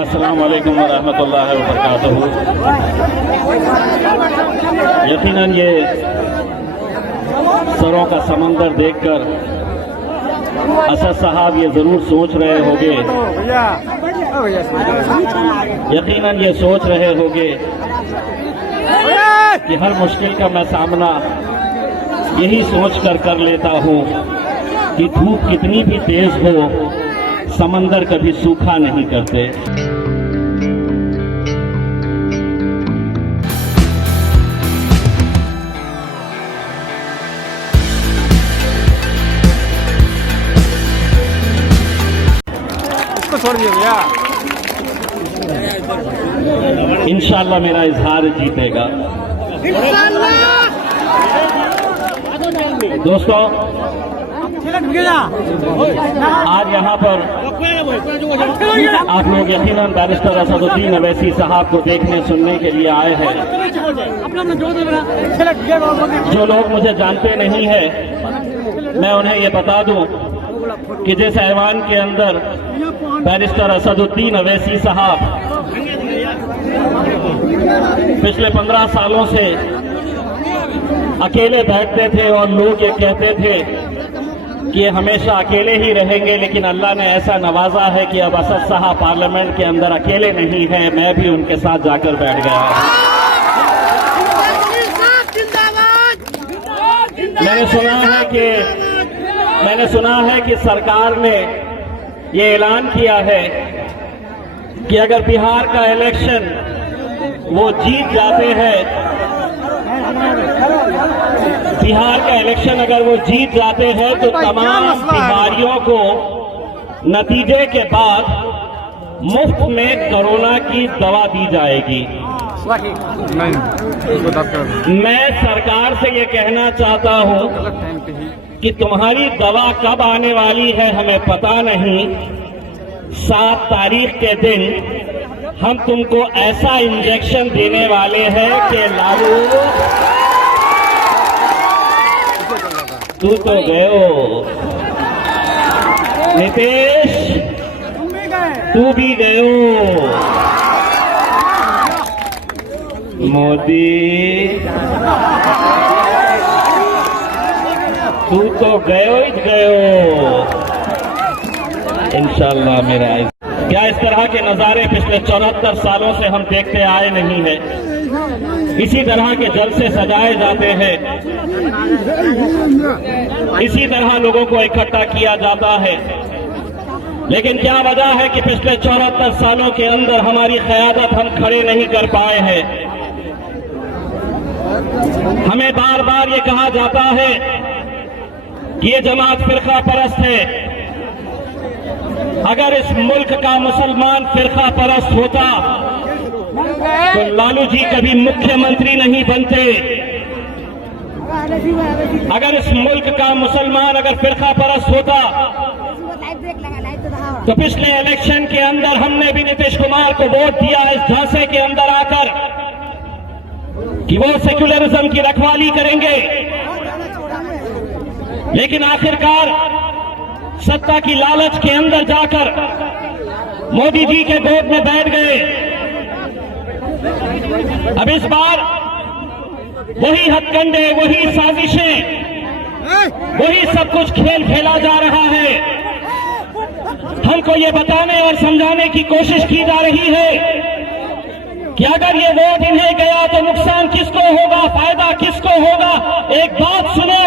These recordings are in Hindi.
अस्सलाम वालेकुम व रहमतुल्लाहि व बरकातहू। यकीनन ये सरों का समंदर देखकर असद साहब ये ज़रूर सोच रहे होंगे, यकीनन ये सोच रहे होंगे कि हर मुश्किल का मैं सामना यही सोच कर लेता हूँ कि धूप कितनी भी तेज हो, समंदर कभी सूखा नहीं करते। इसको छोड़ दिया भैया। इंशाल्लाह मेरा इजहार जीतेगा। दोस्तों, आज यहाँ पर आप लोग यकीनन बैरिस्टर असदुद्दीन अवैसी साहब को देखने सुनने के लिए आए हैं। जो लोग मुझे जानते नहीं है, मैं उन्हें ये बता दूं कि जिस ऐवान के अंदर बैरिस्टर असदुद्दीन अवैसी साहब पिछले 15 सालों से अकेले बैठते थे और लोग ये कहते थे कि हमेशा अकेले ही रहेंगे, लेकिन अल्लाह ने ऐसा नवाजा है कि अब असद साहब पार्लियामेंट के अंदर अकेले नहीं है। मैं भी उनके साथ जाकर बैठ गया। मैंने सुना है कि सरकार ने ये ऐलान किया है कि अगर बिहार का इलेक्शन वो जीत जाते हैं, बिहार का इलेक्शन अगर वो जीत जाते हैं तो तमाम बिहारियों को नतीजे के बाद मुफ्त में कोरोना की दवा दी जाएगी। मैं सरकार से ये कहना चाहता हूँ कि तुम्हारी दवा कब आने वाली है हमें पता नहीं। 7 तारीख के दिन हम तुमको ऐसा इंजेक्शन देने वाले हैं कि लालू तू तो गयो, नीतीश तू भी गयो, मोदी तू तो गयो ही गयो। इंशाल्लाह मेरा क्या इस तरह के नज़ारे पिछले 74 सालों से हम देखते आए नहीं है। इसी तरह के जलसे सजाए जाते हैं, इसी तरह लोगों को इकट्ठा किया जाता है। लेकिन क्या वजह है कि पिछले 74 सालों के अंदर हमारी क़यादत हम खड़े नहीं कर पाए हैं। हमें बार बार ये कहा जाता है कि ये जमात फिरका परस्त है। अगर इस मुल्क का मुसलमान फिरका परस्त होता तो लालू जी कभी मुख्यमंत्री नहीं बनते। अगर इस मुल्क का मुसलमान अगर फिरका परस्त होता तो पिछले इलेक्शन के अंदर हमने भी नीतीश कुमार को वोट दिया इस झांसे के अंदर आकर कि वो सेक्युलरिज्म की रखवाली करेंगे। लेकिन आखिरकार सत्ता की लालच के अंदर जाकर मोदी जी के गोद में बैठ गए। अब इस बार वही हथकंडे, वही साजिशें, वही सब कुछ खेल खेला जा रहा है। हमको ये बताने और समझाने की कोशिश की जा रही है कि अगर ये वोट इन्हें गया तो नुकसान किसको होगा, फायदा किसको होगा। एक बात सुनो,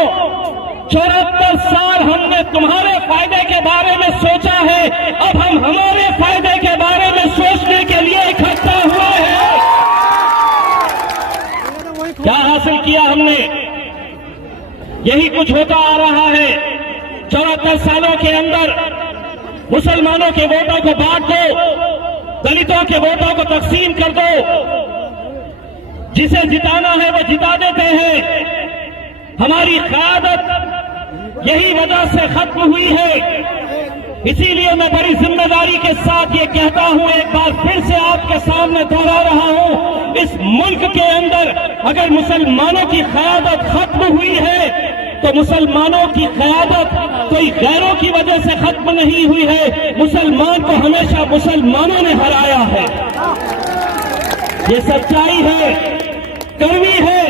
74 साल हमने तुम्हारे फायदे के बारे में सोचा है, अब हम हमारे फायदे के बारे में सोचने के लिए इकट्ठा हुए हैं। क्या हासिल किया हमने? यही कुछ होता आ रहा है। 74 सालों के अंदर मुसलमानों के वोटों को बांट दो, दलितों के वोटों को तकसीम कर दो, जिसे जिताना है वो जिता देते हैं। हमारी क़यादत यही वजह से खत्म हुई है। इसीलिए मैं बड़ी जिम्मेदारी के साथ ये कहता हूं, एक बार फिर से आपके सामने दोहरा रहा हूं, इस मुल्क के अंदर अगर मुसलमानों की क़यादत खत्म हुई है तो मुसलमानों की क़यादत कोई कोई गैरों की वजह से खत्म नहीं हुई है, मुसलमान को हमेशा मुसलमानों ने हराया है। ये सच्चाई है, कड़वी है,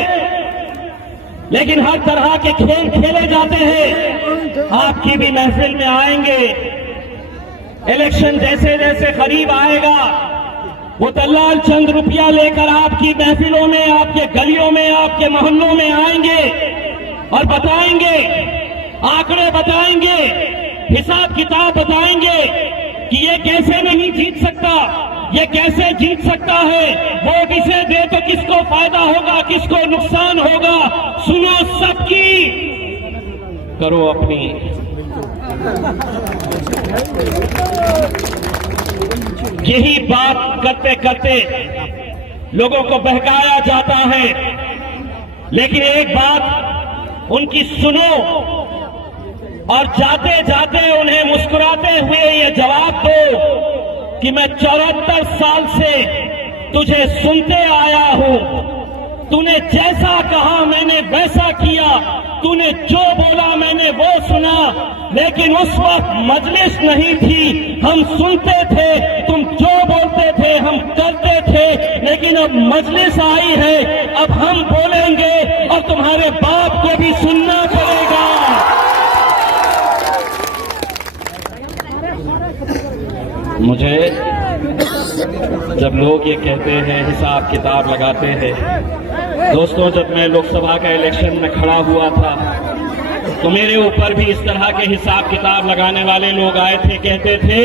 लेकिन हर तरह के खेल खेले जाते हैं। आपकी भी महफिल में आएंगे, इलेक्शन जैसे जैसे करीब आएगा, वो दलाल चंद रुपया लेकर आपकी महफिलों में, आपके गलियों में, आपके मोहल्लों में आएंगे और बताएंगे, आंकड़े बताएंगे, हिसाब किताब बताएंगे कि ये कैसे नहीं जीत सकता, ये कैसे जीत सकता है, वोट इसे दे तो किसको फायदा होगा, किसको नुकसान होगा। सुनो सबकी, करो अपनी। यही बात करते करते लोगों को बहकाया जाता है, लेकिन एक बात उनकी सुनो और जाते जाते उन्हें मुस्कुराते हुए ये जवाब दो कि मैं 74 साल से तुझे सुनते आया हूं, तूने जैसा कहा मैंने वैसा किया, तूने जो बोला मैंने वो सुना, लेकिन उस वक्त मजलिस नहीं थी, हम सुनते थे, तुम जो बोलते थे हम करते थे, लेकिन अब मजलिस आई है, अब हम बोलेंगे और तुम्हारे बाप को भी सुनना पड़ेगा। मुझे जब लोग ये कहते हैं, हिसाब किताब लगाते हैं, दोस्तों जब मैं लोकसभा का इलेक्शन में खड़ा हुआ था तो मेरे ऊपर भी इस तरह के हिसाब किताब लगाने वाले लोग आए थे, कहते थे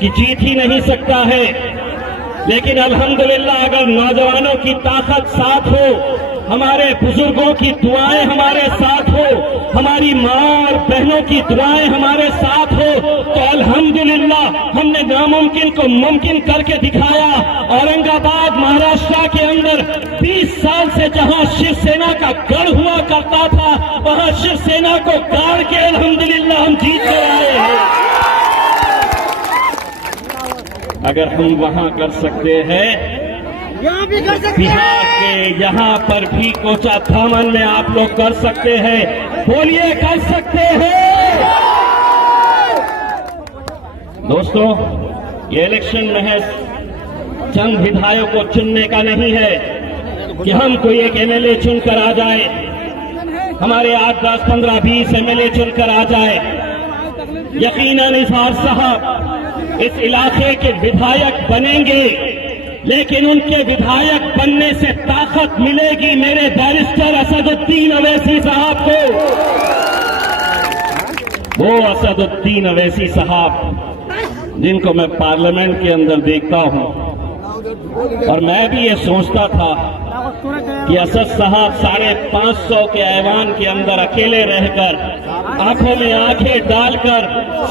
कि जीत ही नहीं सकता है। लेकिन अल्हम्दुलिल्लाह अगर नौजवानों की ताकत साथ हो, हमारे बुजुर्गों की दुआएं हमारे साथ हो, हमारी माँ और बहनों की दुआएं हमारे साथ हो, तो अल्हम्दुलिल्लाह हमने नामुमकिन को मुमकिन करके दिखाया। औरंगाबाद महाराष्ट्र के अंदर 20 साल से जहां शिवसेना का गढ़ हुआ करता था, वहां शिवसेना को गाड़ के अल्हम्दुलिल्लाह हम जीत कर आए हैं। अगर हम वहां कर सकते हैं, यहाँ भी कर सकते बिहार के यहाँ पर भी कोचा थामन में आप लोग कर सकते हैं। बोलिए, कर सकते हैं। दोस्तों, ये इलेक्शन महज चंद विधायकों को चुनने का नहीं है कि हम कोई एक एमएलए चुनकर आ जाए, हमारे 8, 10, 15, 20 एमएलए चुनकर आ जाए। यकीनन इजहार साहब इस इलाके के विधायक बनेंगे, लेकिन उनके विधायक बनने से ताकत मिलेगी मेरे बैरिस्टर असदुद्दीन अवैसी साहब को। वो असदुद्दीन अवैसी साहब जिनको मैं पार्लियामेंट के अंदर देखता हूं, और मैं भी ये सोचता था कि असद साहब 550 के ऐवान के अंदर अकेले रहकर, आंखों में आंखें डालकर,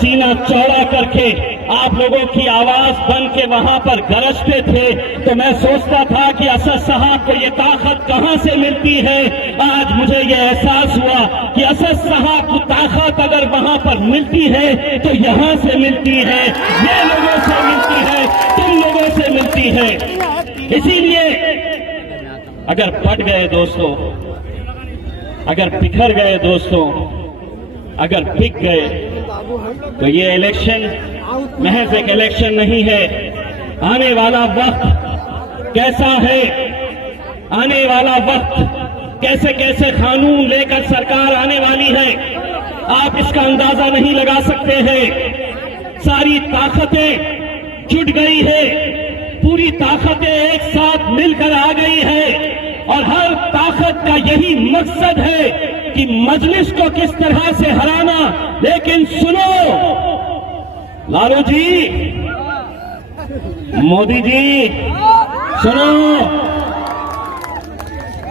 सीना चौड़ा करके आप लोगों की आवाज बन के वहां पर गरजते थे, तो मैं सोचता था कि असद साहब को ये ताकत कहां से मिलती है। आज मुझे ये एहसास हुआ कि असद साहब को ताकत अगर वहां पर मिलती है तो यहां से मिलती है, ये लोगों से मिलती है, तुम लोगों से मिलती है। इसीलिए अगर पट गए दोस्तों, अगर बिखर गए दोस्तों, अगर बिक गए, तो ये इलेक्शन महज एक इलेक्शन नहीं है। आने वाला वक्त कैसा है, आने वाला वक्त कैसे कैसे कानून लेकर सरकार आने वाली है, आप इसका अंदाजा नहीं लगा सकते हैं। सारी ताकतें जुट गई है, पूरी ताकतें एक साथ मिलकर आ गई है, और हर ताकत का यही मकसद है कि मजलिस को किस तरह से हराना। लेकिन सुनो लालू जी, मोदी जी, सुनो,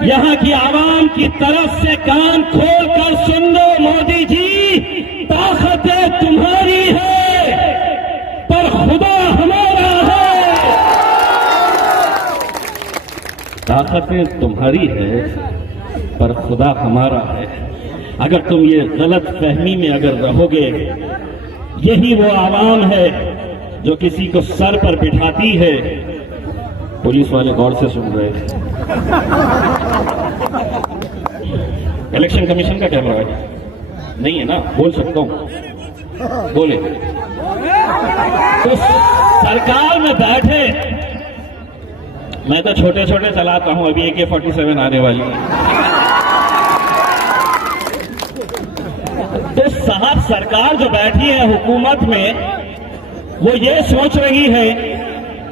यहां की आवाम की तरफ से कान खोलकर सुन लो। मोदी जी, ताकतें तुम्हारी है पर खुदा हमारा है। ताकतें तुम्हारी है पर खुदा हमारा है। अगर तुम ये गलत फहमी में अगर रहोगे, यही वो आवाम है जो किसी को सर पर बिठाती है। पुलिस वाले गौर से सुन रहे थे। इलेक्शन कमीशन का कैमरा है। नहीं है ना, बोल सकता हूँ, बोले। तो सरकार में बैठे, मैं तो छोटे छोटे चलाता हूं, अभी AK-47 आने वाली है। तो साहब सरकार जो बैठी है हुकूमत में, वो ये सोच रही है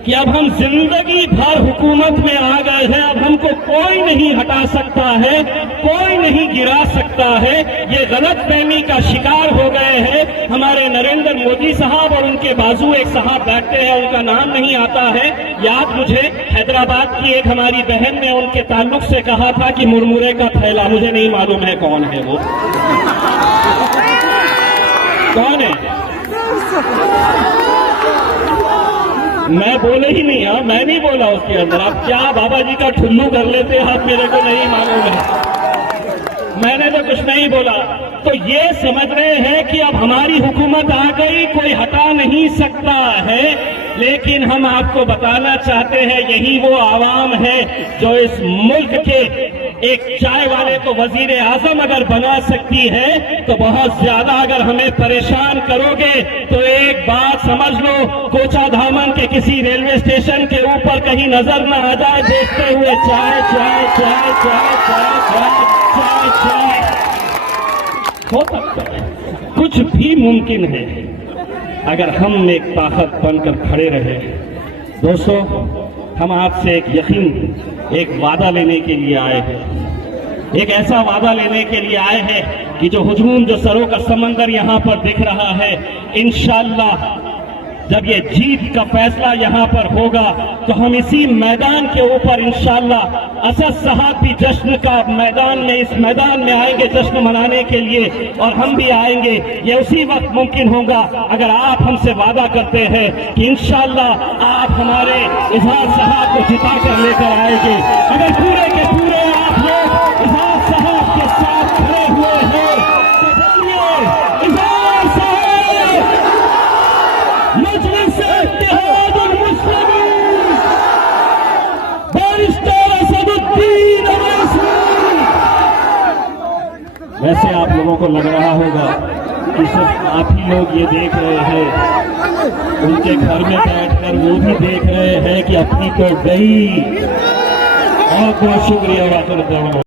कि अब हम जिंदगी भर हुकूमत में आ गए हैं, अब हमको कोई नहीं हटा सकता है, कोई नहीं गिरा सकता है। ये गलतफहमी का शिकार हो गए हैं हमारे नरेंद्र मोदी साहब, और उनके बाजू एक साहब बैठते हैं, उनका नाम नहीं आता है याद मुझे। हैदराबाद की एक हमारी बहन ने उनके ताल्लुक से कहा था कि मुरमुरे का थैला, मुझे नहीं मालूम है कौन है वो, कौन है, मैं बोले ही नहीं। हाँ, मैं नहीं बोला उसके अंदर। आप क्या बाबा जी का ठुल्लू कर लेते हैं, आप मेरे को नहीं मालूम है, मैंने तो कुछ नहीं बोला। तो ये समझ रहे हैं कि अब हमारी हुकूमत आ गई, कोई हटा नहीं सकता है। लेकिन हम आपको बताना चाहते हैं, यही वो आवाम है जो इस मुल्क के एक चाय वाले को वजीर आजम अगर बना सकती है, तो बहुत ज्यादा अगर हमें परेशान करोगे तो एक बात समझ लो, कोचा धामन के किसी रेलवे स्टेशन के ऊपर कहीं नजर न आ जाए देखते हुए चाय चाय चाय चाय चाय चाय चाय चाय। हो सकता है, कुछ भी मुमकिन है अगर हम एक ताकत बनकर खड़े रहे। दोस्तों, हम आपसे एक यकीन, एक वादा लेने के लिए आए हैं, एक ऐसा वादा लेने के लिए आए हैं कि जो हुजूम, जो सरों का समंदर यहाँ पर दिख रहा है, इंशाअल्लाह जब ये जीत का फैसला यहाँ पर होगा तो हम इसी मैदान के ऊपर इंशाअल्लाह असद साहब भी जश्न का मैदान में, इस मैदान में आएंगे जश्न मनाने के लिए, और हम भी आएंगे। ये उसी वक्त मुमकिन होगा अगर आप हमसे वादा करते हैं कि इंशाअल्लाह आप हमारे इजहार साहब को जिता कर लेकर आएंगे। अगर पूरे के पूरे आप लोग इजहार साहब के साथ खड़े हुए हैं तो बोलिए इजहार साहब, मजलिस इत्तेहादुल मुस्लिमीन, बैरिस्टर असदुद्दीन अवैसी। वैसे आप लोगों को लग रहा होगा कि सिर्फ आप ही लोग ये देख रहे हैं, उनके घर में बैठकर वो भी देख रहे हैं कि अपनी तो गई। बहुत बहुत शुक्रिया।